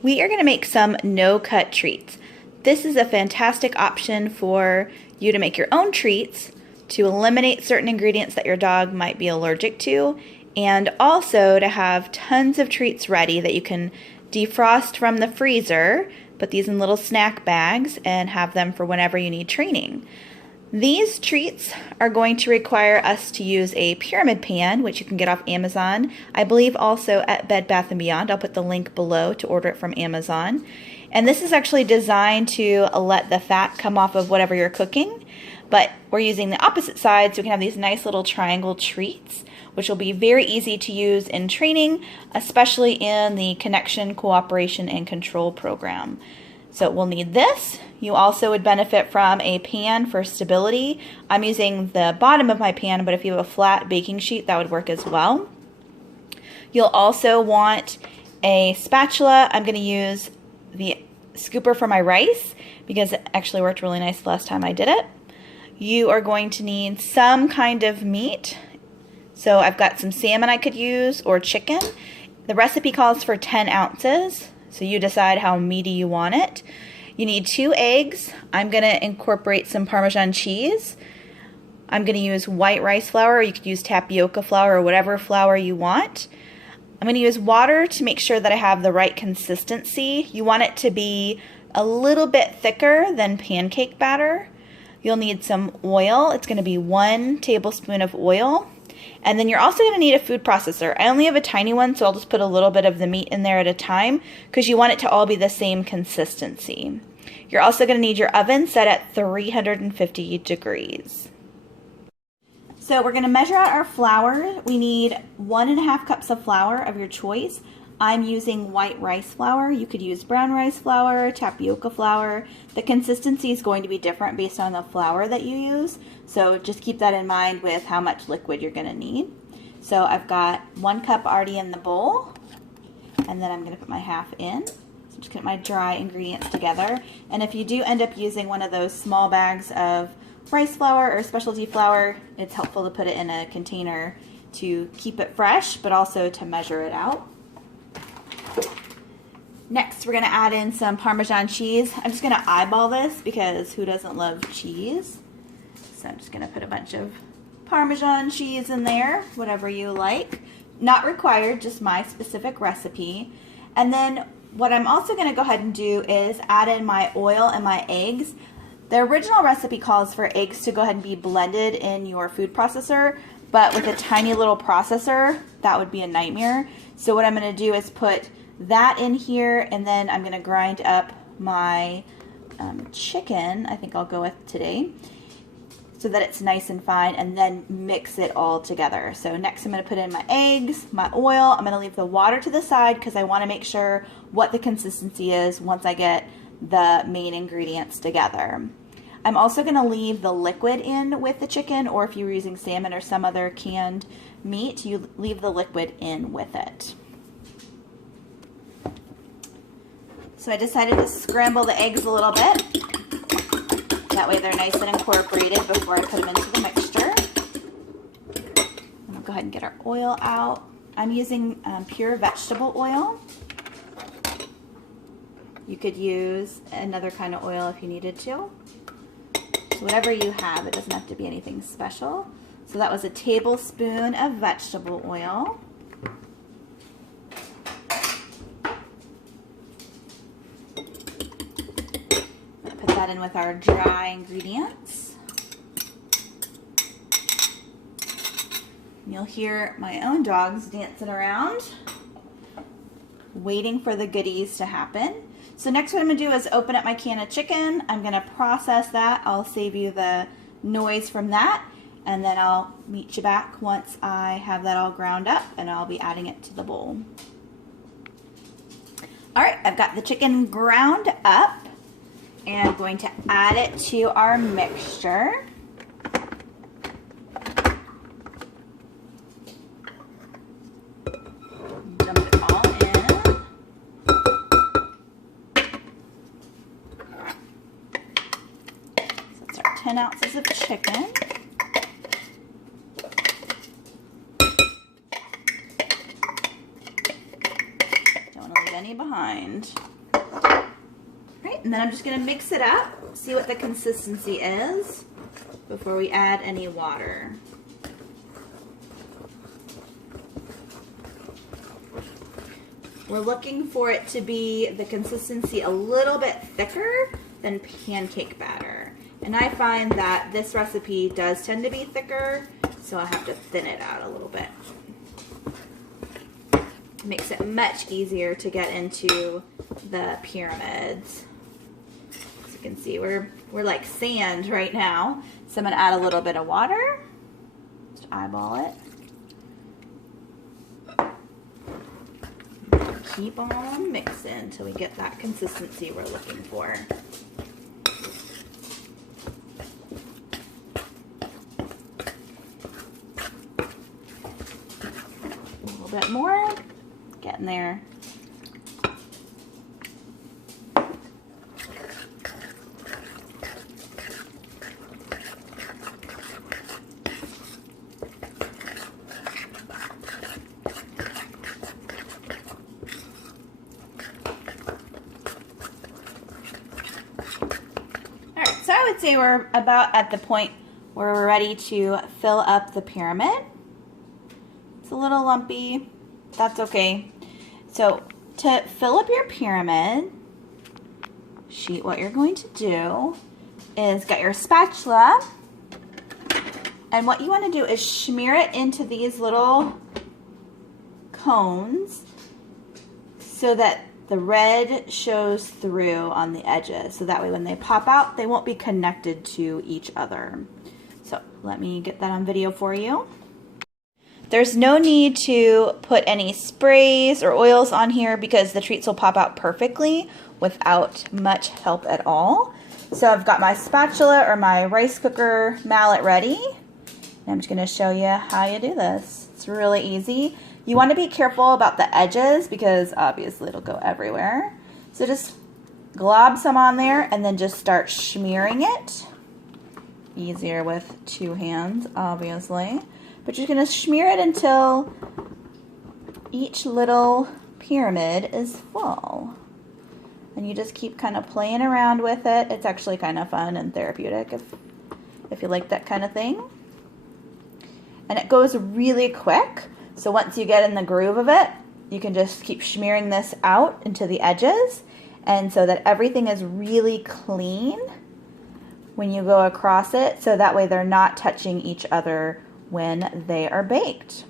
We are going to make some no-cut treats. This is a fantastic option for you to make your own treats to eliminate certain ingredients that your dog might be allergic to, and also to have tons of treats ready that you can defrost from the freezer, put these in little snack bags, and have them for whenever you need training. These treats are going to require us to use a pyramid pan, which you can get off Amazon. I believe also at Bed Bath & Beyond. I'll put the link below to order it from Amazon. And this is actually designed to let the fat come off of whatever you're cooking, but we're using the opposite side so we can have these nice little triangle treats, which will be very easy to use in training, especially in the Connection, Cooperation, and Control program. So we'll need this. You also would benefit from a pan for stability. I'm using the bottom of my pan, but if you have a flat baking sheet, that would work as well. You'll also want a spatula. I'm going to use the scooper for my rice because it actually worked really nice the last time I did it. You are going to need some kind of meat. So I've got some salmon I could use, or chicken. The recipe calls for 10 ounces. So you decide how meaty you want it. You need 2 eggs. I'm going to incorporate some Parmesan cheese. I'm going to use white rice flour. You could use tapioca flour or whatever flour you want. I'm going to use water to make sure that I have the right consistency. You want it to be a little bit thicker than pancake batter. You'll need some oil. It's going to be 1 tablespoon of oil. And then you're also going to need a food processor. I only have a tiny one, so I'll just put a little bit of the meat in there at a time because you want it to all be the same consistency. You're also going to need your oven set at 350 degrees. So we're going to measure out our flour. We need 1.5 cups of flour of your choice. I'm using white rice flour. You could use brown rice flour, tapioca flour. The consistency is going to be different based on the flour that you use. So just keep that in mind with how much liquid you're going to need. So I've got 1 cup already in the bowl, and then I'm going to put my half in. So I'm just going to put my dry ingredients together. And if you do end up using one of those small bags of rice flour or specialty flour, it's helpful to put it in a container to keep it fresh, but also to measure it out. Next, we're going to add in some Parmesan cheese. I'm just going to eyeball this because who doesn't love cheese? So I'm just going to put a bunch of Parmesan cheese in there, whatever you like. Not required, just my specific recipe. And then what I'm also going to go ahead and do is add in my oil and my eggs. The original recipe calls for eggs to go ahead and be blended in your food processor, but with a tiny little processor, that would be a nightmare. So what I'm going to do is put that in here, and then I'm going to grind up my chicken, I think I'll go with today, so that it's nice and fine, and then mix it all together. So next I'm going to put in my eggs, my oil. I'm going to leave the water to the side because I want to make sure what the consistency is once I get the main ingredients together. I'm also going to leave the liquid in with the chicken, or if you're using salmon or some other canned meat, you leave the liquid in with it. So I decided to scramble the eggs a little bit. That way they're nice and incorporated before I put them into the mixture. I'll go ahead and get our oil out. I'm using pure vegetable oil. You could use another kind of oil if you needed to. So whatever you have, it doesn't have to be anything special. So that was a tablespoon of vegetable oil. That in with our dry ingredients. You'll hear my own dogs dancing around, waiting for the goodies to happen. So next what I'm going to do is open up my can of chicken. I'm going to process that. I'll save you the noise from that, and then I'll meet you back once I have that all ground up, and I'll be adding it to the bowl. Alright, I've got the chicken ground up. And I'm going to add it to our mixture. Dump it all in. So that's our 10 ounces of chicken. Don't want to leave any behind. and then I'm just gonna mix it up, see what the consistency is before we add any water. We're looking for it to be the consistency a little bit thicker than pancake batter. And I find that this recipe does tend to be thicker, so I'll have to thin it out a little bit. It makes it much easier to get into the pyramids. As you can see, we're like sand right now. So I'm gonna add a little bit of water. Just eyeball it. Keep on mixing until we get that consistency we're looking for. A little bit more, getting there. So I would say we're about at the point where we're ready to fill up the pyramid. It's a little lumpy, that's okay. So to fill up your pyramid sheet, what you're going to do is get your spatula, and what you want to do is smear it into these little cones so that the red shows through on the edges, so that way when they pop out, they won't be connected to each other. So let me get that on video for you. There's no need to put any sprays or oils on here because the treats will pop out perfectly without much help at all. So I've got my spatula or my rice cooker mallet ready. And I'm just gonna show you how you do this. It's really easy. You want to be careful about the edges because obviously it'll go everywhere. So just glob some on there and then just start smearing it. Easier with two hands, obviously. But you're going to smear it until each little pyramid is full. And you just keep kind of playing around with it. It's actually kind of fun and therapeutic if you like that kind of thing. And it goes really quick. So once you get in the groove of it, you can just keep smearing this out into the edges, and so that everything is really clean when you go across it, so that way they're not touching each other when they are baked.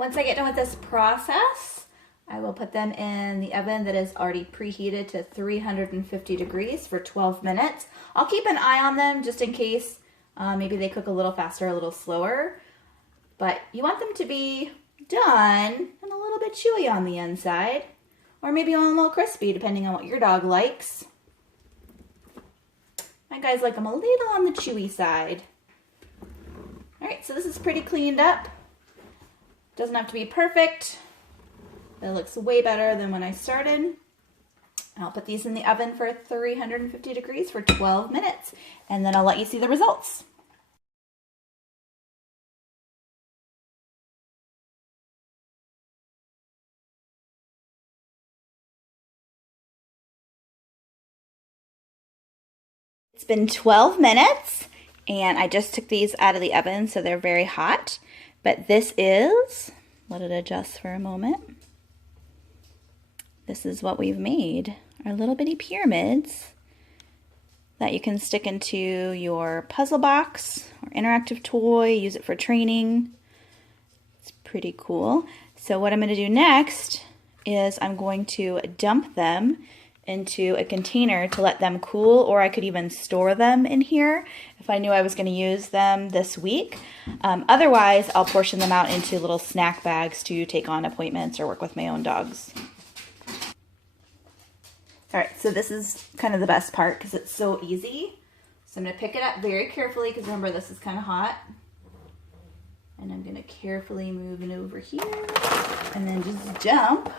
Once I get done with this process, I will put them in the oven that is already preheated to 350 degrees for 12 minutes. I'll keep an eye on them just in case maybe they cook a little faster, a little slower. But you want them to be done and a little bit chewy on the inside, or maybe a little crispy depending on what your dog likes. My guys like them a little on the chewy side. All right, so this is pretty cleaned up. Doesn't have to be perfect. It looks way better than when I started. I'll put these in the oven for 350 degrees for 12 minutes, and then I'll let you see the results. It's been 12 minutes, and I just took these out of the oven, so they're very hot. But this is, let it adjust for a moment. This is what we've made, our little bitty pyramids that you can stick into your puzzle box or interactive toy, use it for training. It's pretty cool. So what I'm going to do next is I'm going to dump them into a container to let them cool, or I could even store them in here if I knew I was going to use them this week. Otherwise, I'll portion them out into little snack bags to take on appointments or work with my own dogs. All right, so this is kind of the best part because it's so easy. So I'm going to pick it up very carefully because remember this is kind of hot. And I'm going to carefully move it over here and then just dump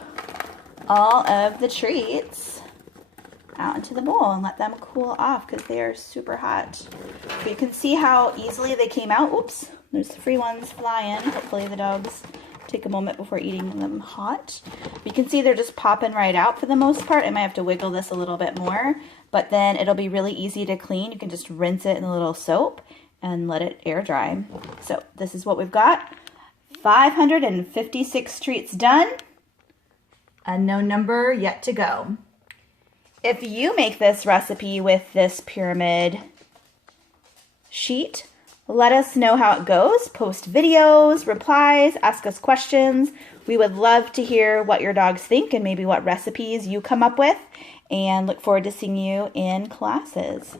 all of the treats out into the bowl and let them cool off because they are super hot. So you can see how easily they came out. Oops, there's the free ones flying. Hopefully the dogs take a moment before eating them hot. You can see they're just popping right out for the most part. I might have to wiggle this a little bit more, but then it'll be really easy to clean. You can just rinse it in a little soap and let it air dry. So this is what we've got. 556 treats done. And no number yet to go. If you make this recipe with this pyramid sheet, let us know how it goes. Post videos, replies, ask us questions. We would love to hear what your dogs think and maybe what recipes you come up with, and look forward to seeing you in classes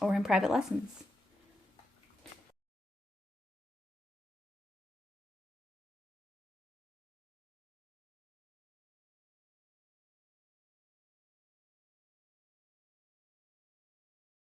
or in private lessons.